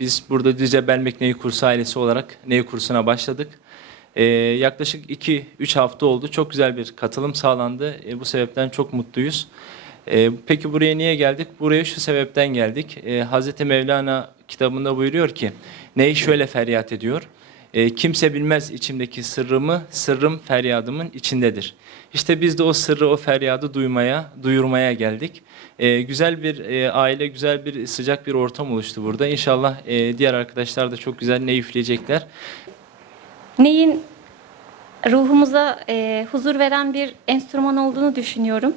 biz burada Düzce Belmek Ney Kursu ailesi olarak Ney kursuna başladık. E, yaklaşık 2-3 hafta oldu. Çok güzel bir katılım sağlandı. E, bu sebepten çok mutluyuz. E, peki buraya niye geldik? Buraya şu sebepten geldik. E, Hazreti Mevlana kitabında buyuruyor ki, Ney şöyle feryat ediyor. E, kimse bilmez içimdeki sırrımı, sırrım feryadımın içindedir. İşte biz de o sırrı, o feryadı duymaya, duyurmaya geldik. E, güzel bir e, aile, güzel bir sıcak bir ortam oluştu burada. İnşallah e, diğer arkadaşlar da çok güzel ne üfleyecekler. Neyin ruhumuza e, huzur veren bir enstrüman olduğunu düşünüyorum.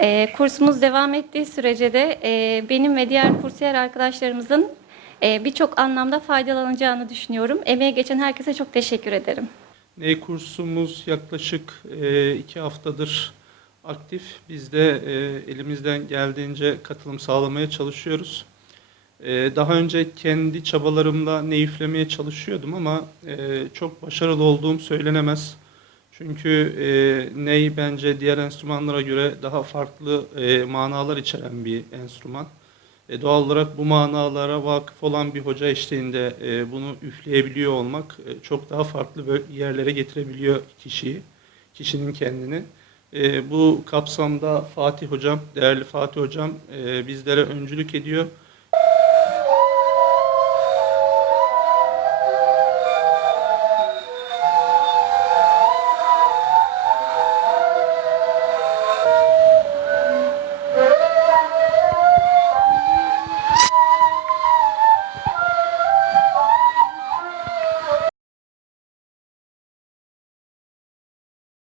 E, kursumuz devam ettiği sürece de e, benim ve diğer kursiyer arkadaşlarımızın birçok anlamda faydalanacağını düşünüyorum. Emeğe geçen herkese çok teşekkür ederim. Ney kursumuz yaklaşık e, iki haftadır aktif. Biz de e, elimizden geldiğince katılım sağlamaya çalışıyoruz. E, daha önce kendi çabalarımla ney üflemeye çalışıyordum ama e, çok başarılı olduğum söylenemez. Çünkü e, ney bence diğer enstrümanlara göre daha farklı e, manalar içeren bir enstrüman. E, doğal olarak bu manalara vakıf olan bir hoca eşliğinde e, bunu üfleyebiliyor olmak e, çok daha farklı yerlere getirebiliyor kişiyi, kişinin kendini. E, bu kapsamda Fatih Hocam, değerli Fatih Hocam e, bizlere öncülük ediyor.